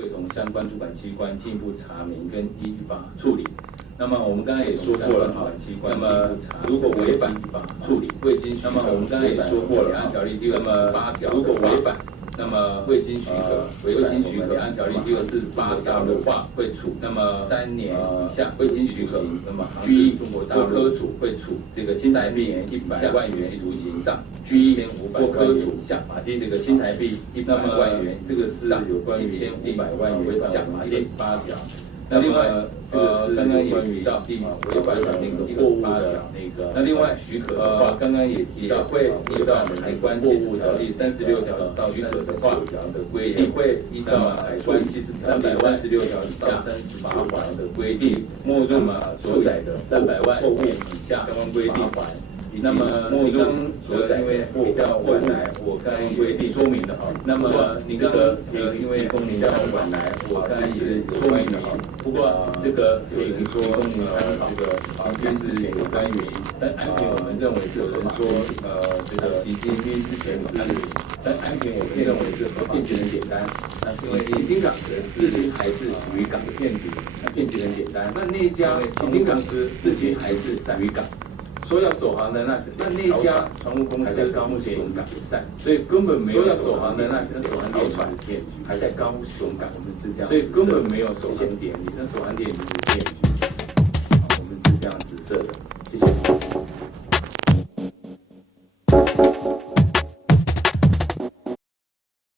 会同相关主管机关进一步查明跟依法处理。那么我们刚才也说过了哈，那么如果违反法处理未经许可，那么我们刚才也说过了，按条例第28条，如果违反。那么未经许可，未经许可，按条例第28条的话会处，那么3年以下未经许可，那么拘役或科处会处这个新台币100万元及徒刑以上，拘役或科处以下罚金这个新台币100万元，这个是有关于1500万元以下罚金8条。那另外，刚刚也提到违反了那个第28条那个，那另外许可的话，刚刚也提到会依照海关76条第36条到许可的话的规定，会依照海关73条36条到38条的规定，没入所载的300万元以下相关规定。那么你刚因为比较晚来，我刚规定说明了哈。那么你刚因为公民比较晚来，我刚也说明了哈。不过这个也说公民参考这个就是有关于，但安平我们认为是有人说这个习近平之前是，但安平我们认为是辩解很简单，那因为新津港至今还是渔港的骗局，辩解很简单。那一家新津港至今还是渔港。说要首航的那一家船务公司还在高雄港解散，所以根本没有说要首航的那首航电船骗局还在高雄港，我们是这样，所以根本没有首航典礼，那首航典礼是骗局，我们是这样子设的，谢谢。